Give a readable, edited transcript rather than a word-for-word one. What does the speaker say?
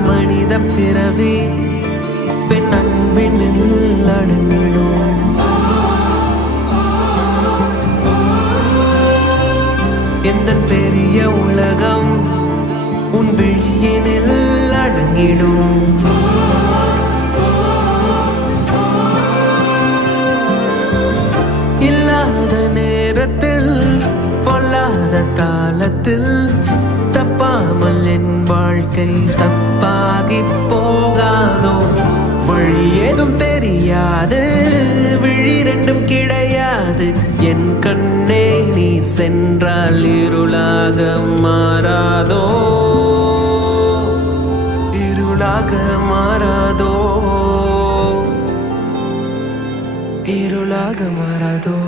மனித பிறவி பெண் அன்பினில் அடங்கிடும். எந்தன் பெரிய உலகம் உன் விழியினில் அடங்கிடும். இல்லாத நேரத்தில் பொல்லாத தாளத்தில் தப்பாமல் என் வாழ்க்கை தப்பாகி போகாதோ. வழி ஏதும் தெரியாது, விழி ரெண்டும் கிடையாது. என் கண்ணே நீ சென்றால் இருளாக மாறாதோ, இருளாக மாறாதோ, இருளாக மாறாதோ.